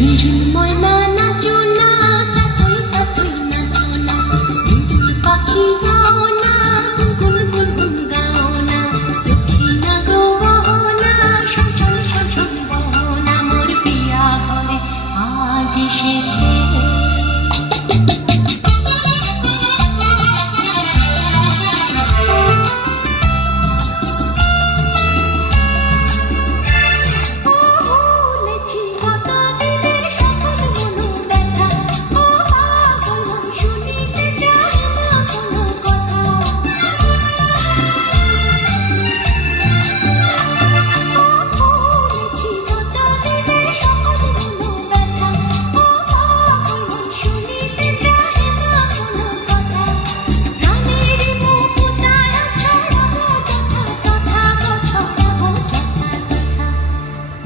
ঝুনঝুন ময়না নাচো না, তাতই তাতই নাচো না, বুলবুল পাখি গাও না, গুনগুন গুনগুন গাও না, দক্ষিণা গো বহো না, শোষণ শোষণ বহো না, মোর পিয়া ঘরে আজ এসেছে।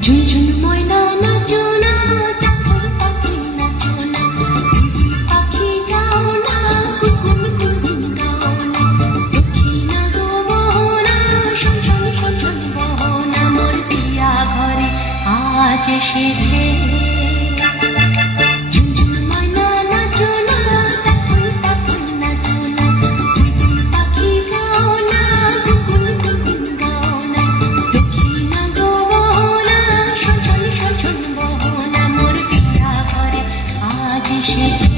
ঝুনঝুন ময়না নাচো না, তাতই তাতই নাচো না, বুলবুল পাখি গাও না, গুনগুন গুনগুন গাও না, দক্ষিণা গো বহো না, শোষণ শোষণ বহো না, মোর পিয়া ঘরে আজ এসেছে। ঝুনঝুন ময়না নাচো না, তাতই তাতই নাচো না, বুলবুল পাখি গাও না, গুনগুন গুনগুন গাও না, দক্ষিণা গো বহো না, শোষণ শোষণ বহো না, মোর পিয়া ঘরে আজ এসেছে।